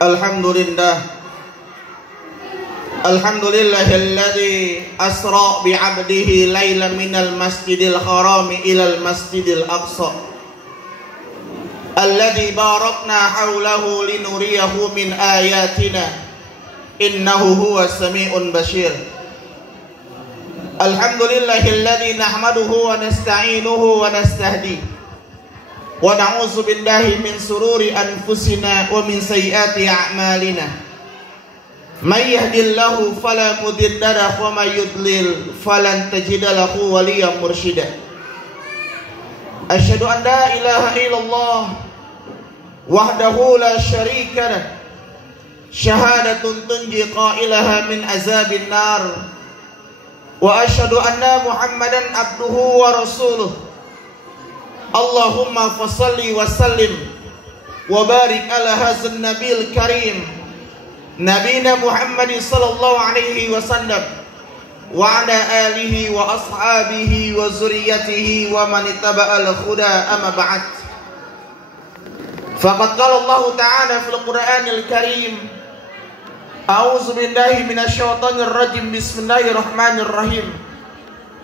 Alhamdulillah. Alhamdulillahilladzi asra bi'abdihi lailan minal masjidil harami ilal masjidil aqsa alladzi barakna haulahu linuriyahu min ayatina innahu huwas sami'un basir. Alhamdulillahilladzi nahmaduhu wa nasta'inuhu wa nastahdihi wa na'udzu billahi min sururi anfusina wa min sayyiati a'malina. May yahdihillahu fala mudilla lahu wa may yudlil falan tajida lahu waliyyan mursyida. Asyhadu an la ilaha illallah wahdahu la syarika lah, syahadatun tunji qailaha min azabin nar. Wa asyhadu anna Muhammadan abduhu wa rasuluh. Allahumma fassalli wa sallim wa barik ala hadzal nabiyil karim Nabina Muhammad sallallahu alaihi wasallam wa ala alihi wa ashabihi wa zurriyyatihi wa man ittaba'al huda amma ba'd. Faqad qala Allah ta'ala fil Qur'anil Karim, a'udzu billahi minasyaitonir rajim, bismillahirrahmanirrahim.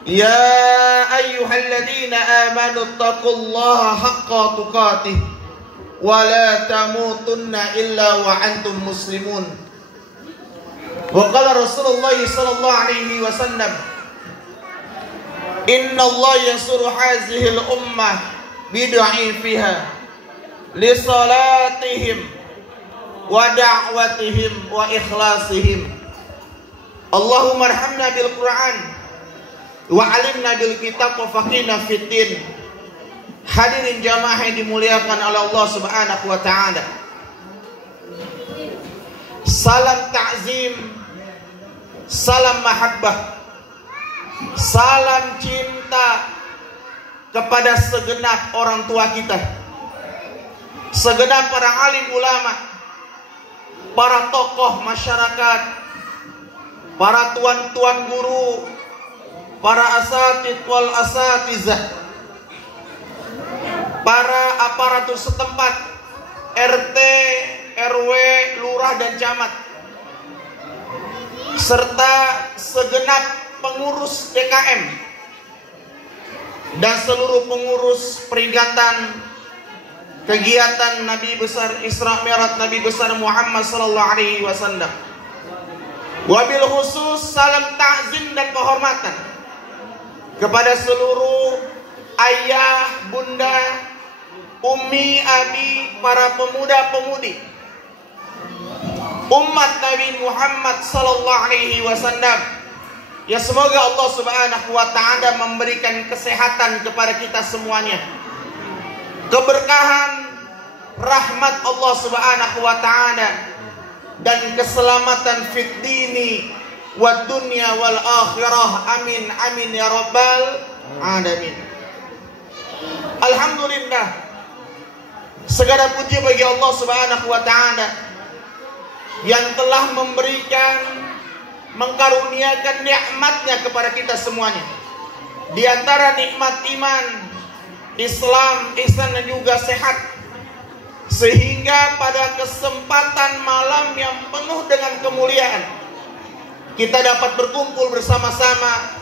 Ya ayyuhalladzina amanu taqullaha haqqa tuqatih wa la tamutunna illa wa antum muslimun. Wa qala Rasulullah sallallahu alaihi wasallam, inna Allah yansuru hazihil ummah bid'afiha li salatihim wa da'watihim wa ikhlasihim. Allahumma arhamna bil Qur'an wa alimna bil kitab wa faqihna fid din. Hadirin jamaah yang dimuliakan oleh Allah Subhanahu wa taala. Salam ta'zim, salam mahabbah, salam cinta kepada segenap orang tua kita, segenap para alim ulama, para tokoh masyarakat, para tuan-tuan guru, para asatid wal asatizah, para aparatur setempat, RT, RW, lurah dan camat, serta segenap pengurus DKM dan seluruh pengurus peringatan kegiatan Nabi besar Isra Mi'raj Nabi besar Muhammad sallallahu alaihi wasallam. Wabil khusus salam ta'zim dan penghormatan kepada seluruh ayah, bunda, ummi, abi, para pemuda-pemudi umat Nabi Muhammad sallallahu alaihi wasallam. Ya, semoga Allah Subhanahu wa taala memberikan kesehatan kepada kita semuanya, keberkahan, rahmat Allah Subhanahu wa taala, dan keselamatan fid dini wad dunya wal akhirah. Amin amin ya rabbal alamin. Alhamdulillah, segala puji bagi Allah Subhanahu wa taala yang telah memberikan, mengkaruniakan nikmatnya kepada kita semuanya. Di antara nikmat iman, Islam, ihsan dan juga sehat, sehingga pada kesempatan malam yang penuh dengan kemuliaan kita dapat berkumpul bersama-sama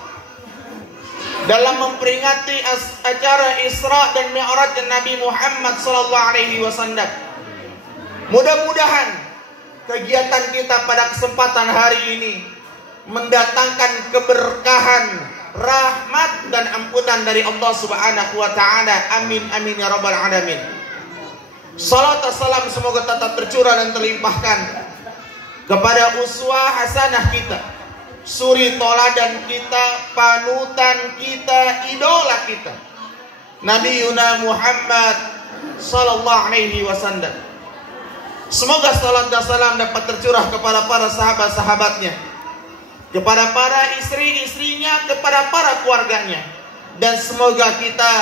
dalam memperingati acara Isra dan Mi'raj Nabi Muhammad sallallahu alaihi wasallam. Mudah-mudahan kegiatan kita pada kesempatan hari ini mendatangkan keberkahan, rahmat dan ampunan dari Allah Subhanahu wa taala. Amin amin ya rabbal alamin. Salat dan salam semoga tetap tercurah dan terlimpahkan kepada uswah hasanah kita, suri toladan kita, panutan kita, idola kita, Nabi Yuna Muhammad sallallahu alaihi wasallam. Semoga salat dan salam dapat tercurah kepada para sahabat-sahabatnya, kepada para istri-istrinya, kepada para keluarganya, dan semoga kita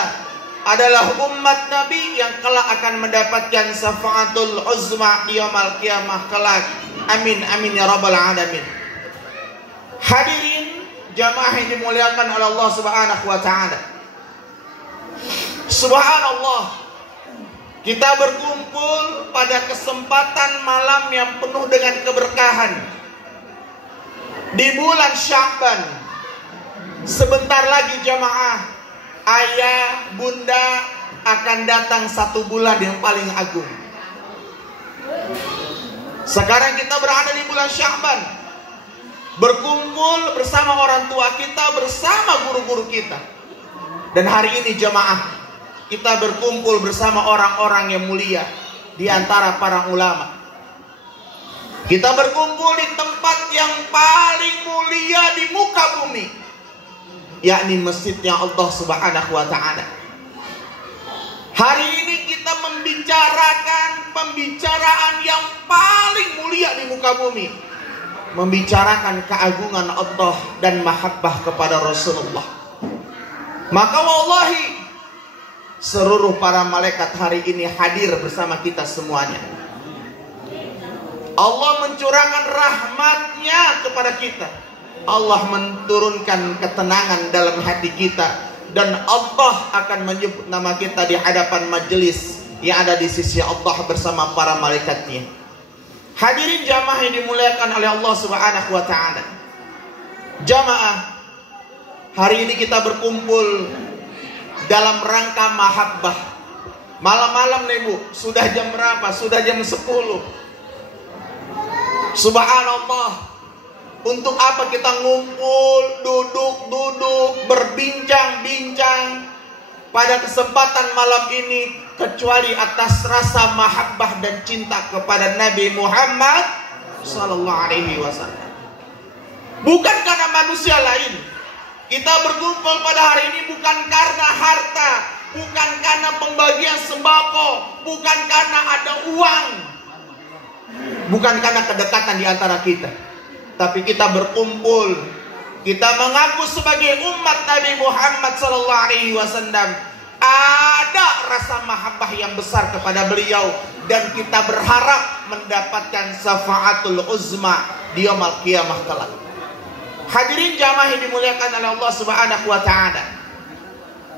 adalah umat Nabi yang kelak akan mendapatkan syafaatul uzma di yaumil qiyamah kelak. Amin amin ya rabbal alamin. Hadirin jamaah yang dimuliakan oleh Allah Subhanahu wa taala. Subhanallah, Kita berkumpul pada kesempatan malam yang penuh dengan keberkahan di bulan Sya'ban. Sebentar lagi jamaah, ayah, bunda akan datang satu bulan yang paling agung. Sekarang kita berada di bulan Sya'ban, berkumpul bersama orang tua kita, bersama guru-guru kita. Dan hari ini jamaah, kita berkumpul bersama orang-orang yang mulia di antara para ulama. Kita berkumpul di tempat yang paling mulia di muka bumi, yakni masjidnya Allah Subhanahu wa ta'ala. Hari ini kita membicarakan pembicaraan yang paling mulia di muka bumi, membicarakan keagungan Allah dan mahabbah kepada Rasulullah. Maka wallahi, seluruh para malaikat hari ini hadir bersama kita semuanya. Allah mencurahkan rahmatnya kepada kita. Allah menurunkan ketenangan dalam hati kita. Dan Allah akan menyebut nama kita di hadapan majelis yang ada di sisi Allah bersama para malaikatnya. Hadirin jamaah yang dimuliakan oleh Allah Subhanahu wa ta'ala. Jamaah, hari ini kita berkumpul dalam rangka mahabbah. Malam-malam nih Bu, sudah jam berapa? Sudah jam 10. Subhanallah. Untuk apa kita ngumpul, duduk-duduk, berbincang-bincang pada kesempatan malam ini, kecuali atas rasa mahabbah dan cinta kepada Nabi Muhammad sallallahu alaihi wasallam. Bukan karena manusia lain. Kita berkumpul pada hari ini bukan karena harta, bukan karena pembagian sembako, bukan karena ada uang, bukan karena kedekatan di antara kita. Tapi kita berkumpul, kita mengaku sebagai umat Nabi Muhammad SAW ada rasa mahabbah yang besar kepada beliau, dan kita berharap mendapatkan syafaatul uzma di yaumul qiyamah kelak. Hadirin jamaah yang dimuliakan oleh Allah Subhanahu wa ta'ala.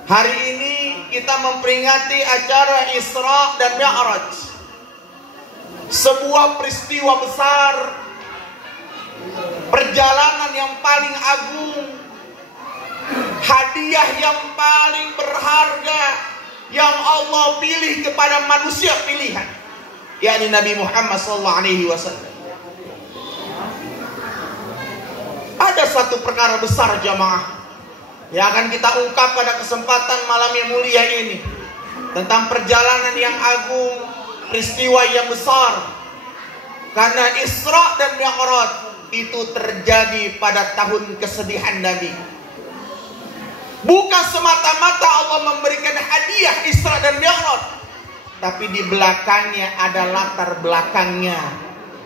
Hari ini kita memperingati acara Isra dan Mi'raj. Sebuah peristiwa besar, perjalanan yang paling agung, hadiah yang paling berharga yang Allah pilih kepada manusia pilihan, yakni Nabi Muhammad SAW. Ada satu perkara besar jamaah yang akan kita ungkap pada kesempatan malam yang mulia ini, tentang perjalanan yang agung, peristiwa yang besar. Karena Isra dan Mi'raj itu terjadi pada tahun kesedihan Nabi. Bukan semata-mata Allah memberikan hadiah Isra dan Mi'raj, tapi di belakangnya ada latar belakangnya,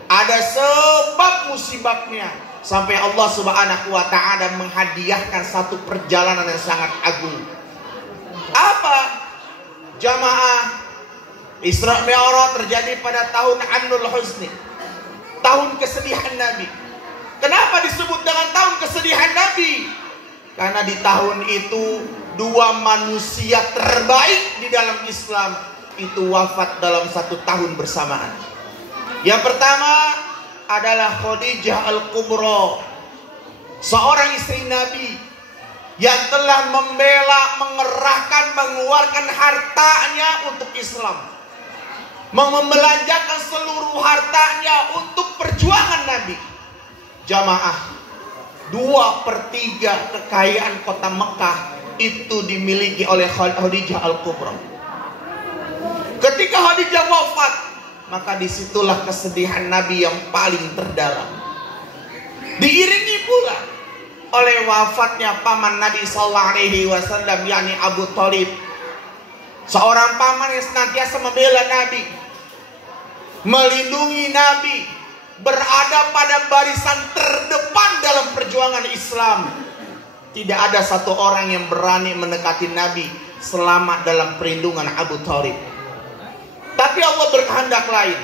ada sebab musibahnya, sampai Allah Subhanahu wa ta'ala menghadiahkan satu perjalanan yang sangat agung. Apa? Jamaah, Isra Mi'raj terjadi pada tahun Amul Huzni, tahun kesedihan Nabi. Kenapa disebut dengan tahun kesedihan Nabi? Karena di tahun itu dua manusia terbaik di dalam Islam itu wafat dalam satu tahun bersamaan. Yang pertama adalah Khadijah Al-Kubra, seorang istri Nabi yang telah membela, mengerahkan, mengeluarkan hartanya untuk Islam, membelanjakan seluruh hartanya untuk perjuangan Nabi. Jamaah, 2/3 kekayaan kota Mekah itu dimiliki oleh Khadijah Al-Kubra. Ketika Khadijah wafat, maka disitulah kesedihan Nabi yang paling terdalam. Diiringi pula oleh wafatnya paman Nabi sallallahu alaihi wasallam, yakni Abu Thalib, seorang paman yang senantiasa membela Nabi, melindungi Nabi, berada pada barisan terdepan dalam perjuangan Islam. Tidak ada satu orang yang berani mendekati Nabi selamat dalam perlindungan Abu Thalib. Tapi Allah berkehendak lain.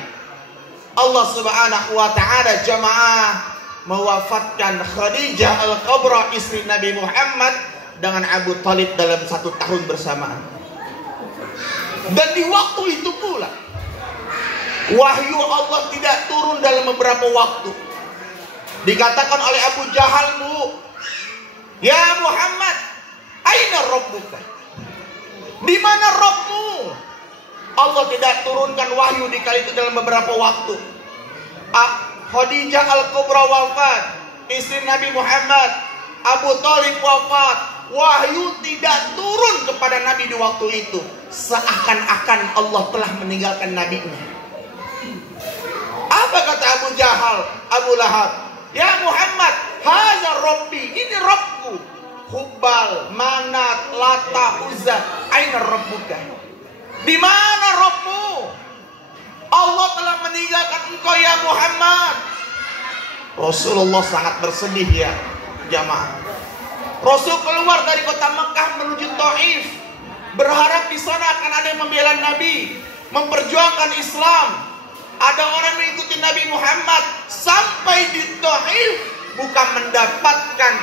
Allah Subhanahu wa ta'ala jamaah mewafatkan Khadijah Al-Kubra, istri Nabi Muhammad, dengan Abu Thalib dalam satu tahun bersamaan. Dan di waktu itu pula wahyu Allah tidak turun dalam beberapa waktu. Dikatakan oleh Abu Jahal, Bu, ya Muhammad, aina rabbuka? Di mana Rabbmu? Allah tidak turunkan wahyu di kali itu dalam beberapa waktu. Khadijah Al-Kubra wafat, istri Nabi Muhammad. Abu Thalib wafat. Wahyu tidak turun kepada Nabi di waktu itu. Seakan-akan Allah telah meninggalkan nabinya. Apa kata Abu Jahal, Abu Lahab? Ya Muhammad, haza Rabbi, ini Rabbku. Hubal, Manat, Lata, Uzza, aina Rabbuka? Di mana Rabbmu? Allah telah meninggalkan engkau ya Muhammad. Rasulullah sangat bersedih ya jamaah. Rasul keluar dari kota Mekah menuju Taif, berharap di sana akan ada yang membela Nabi, memperjuangkan Islam. Ada orang mengikuti Nabi Muhammad sampai di Taif, bukan mendapatkan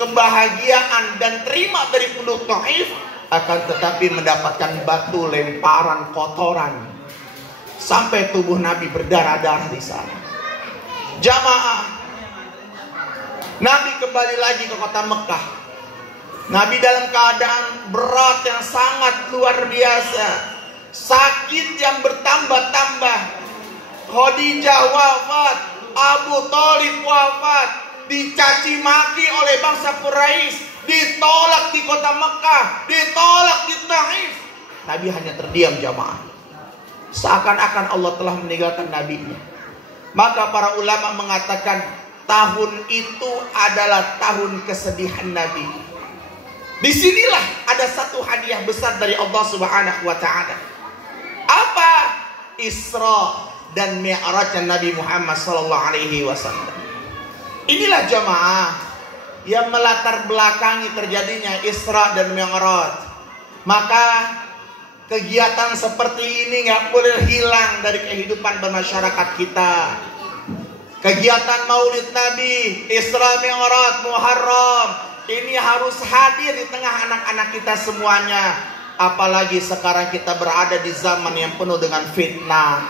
kebahagiaan dan terima dari penduduk Taif, akan tetapi mendapatkan batu lemparan kotoran sampai tubuh Nabi berdarah-darah di sana. Jamaah, Nabi kembali lagi ke kota Mekah. Nabi dalam keadaan berat yang sangat luar biasa, sakit yang bertambah-tambah. Khadijah wafat, Abu Thalib wafat, dicaci maki oleh bangsa Quraisy, ditolak di kota Mekah, ditolak di Taif. Nabi hanya terdiam jamaah. Seakan-akan Allah telah meninggalkan nabinya. Maka para ulama mengatakan tahun itu adalah tahun kesedihan Nabi. Disinilah ada satu hadiah besar dari Allah Subhanahu wa ta'ala. Apa? Isra dan Mi'raj Nabi Muhammad sallallahu alaihi wasallam. Inilah jamaah yang melatar belakangi terjadinya Isra dan Mi'raj. Maka kegiatan seperti ini nggak boleh hilang dari kehidupan bermasyarakat kita. Kegiatan Maulid Nabi, Isra Mi'raj, Muharram, ini harus hadir di tengah anak-anak kita semuanya. Apalagi sekarang kita berada di zaman yang penuh dengan fitnah,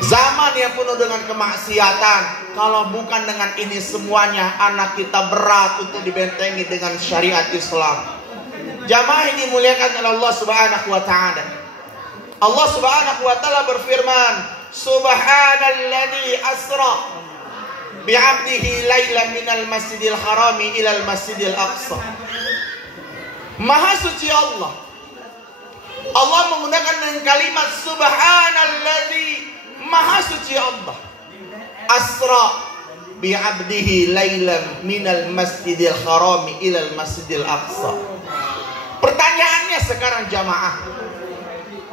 zaman yang penuh dengan kemaksiatan. Kalau bukan dengan ini semuanya, anak kita berat untuk dibentengi dengan syariat Islam. Jamaah ini dimuliakan oleh Allah Subhanahu wa ta'ala. Allah Subhanahu wa ta'ala berfirman, Subhanalladzi asra bi'abdihi lailan minal masjidil harami ilal masjidil aqsa. Maha suci Allah. Allah menggunakan dengan kalimat Subhanalladzi, maha suci Allah. Asra bi'abdihi lailan minal masjidil harami ilal masjidil aqsa. Pertanyaannya sekarang jamaah,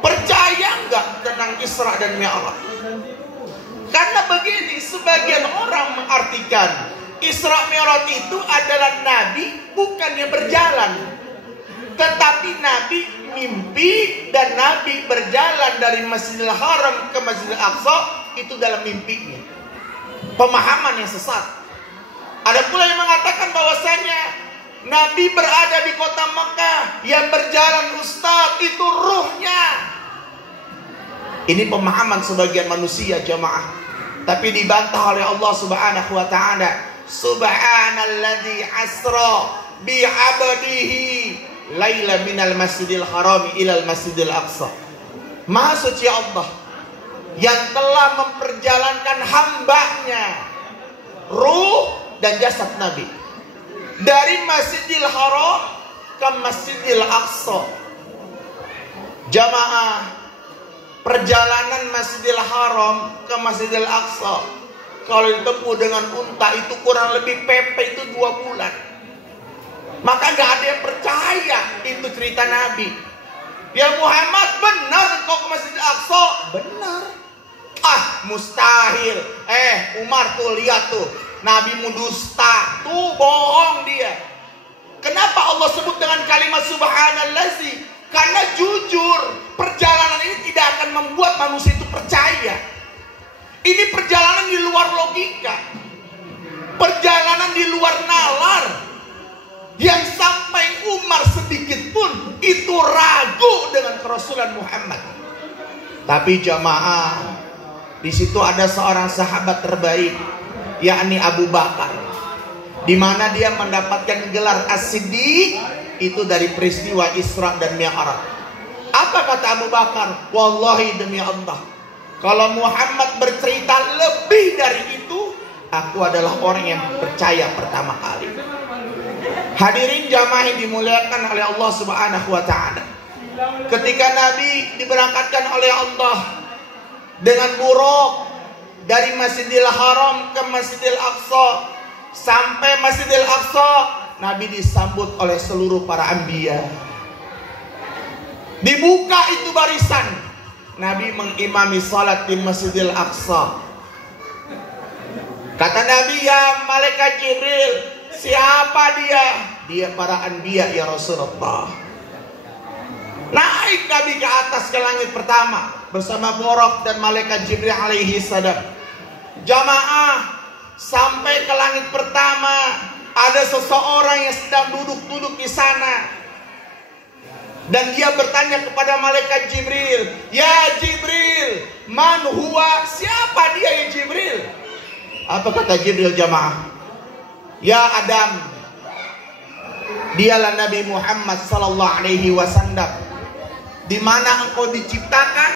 percaya nggak tentang Isra dan Mi'raj? Karena begini, sebagian orang mengartikan Isra Mi'raj itu adalah Nabi bukannya berjalan, tetapi Nabi mimpi dan Nabi berjalan dari Masjidil Haram ke Masjidil Aqsa itu dalam mimpinya. Pemahaman yang sesat. Ada pula yang mengatakan bahwasanya Nabi berada di kota Mekah, yang berjalan Ustaz itu ruhnya. Ini pemahaman sebagian manusia jamaah, tapi dibantah oleh Allah Subhanahu wa ta'ala. Subhanalladzi asra bi'abdihi laila minal masjidil harami ilal masjidil aqsa. Maha suci Allah yang telah memperjalankan hambanya, ruh dan jasad Nabi, dari Masjidil Haram ke Masjidil Aqsa. Jamaah, perjalanan Masjidil Haram ke Masjidil Aqsa kalau ditempuh dengan unta itu kurang lebih PP itu 2 bulan. Maka gak ada yang percaya itu cerita Nabi. Ya Muhammad, benar kau ke Masjidil Aqsa? Benar. Ah, mustahil. Umar tuh lihat tuh, Nabi dusta, tuh bohong dia. Kenapa Allah sebut dengan kalimat Subhanalladzi? Karena jujur, perjalanan ini tidak akan membuat manusia itu percaya. Ini perjalanan di luar logika, perjalanan di luar nalar. yang sampai Umar sedikit pun itu ragu dengan kerasulan Muhammad. Tapi jamaah, di situ ada seorang sahabat terbaik, yakni Abu Bakar, di mana dia mendapatkan gelar As-Siddiq itu dari peristiwa Isra dan Mi'raj. Apa kata Abu Bakar? Wallahi demi Allah, kalau Muhammad bercerita lebih dari itu, aku adalah orang yang percaya pertama kali. Hadirin jamaah yang dimuliakan oleh Allah Subhanahu wa ta'ala, ketika Nabi diberangkatkan oleh Allah dengan buruk dari Masjidil Haram ke Masjidil Aqsa, sampai Masjidil Aqsa Nabi disambut oleh seluruh para anbiya. Dibuka itu barisan, Nabi mengimami salat di Masjidil Aqsa. Kata Nabi, ya malaikat Jibril, siapa dia? Dia para anbiya ya Rasulullah. Naik Nabi ke atas ke langit pertama bersama Buraq dan malaikat Jibril alaihi salam. Jamaah, sampai ke langit pertama ada seseorang yang sedang duduk-duduk di sana. Dan dia bertanya kepada malaikat Jibril, ya Jibril, man huwa? Siapa dia ya Jibril? Apa kata Jibril jamaah? Ya Adam, dialah Nabi Muhammad sallallahu alaihi wasallam. Di mana engkau diciptakan,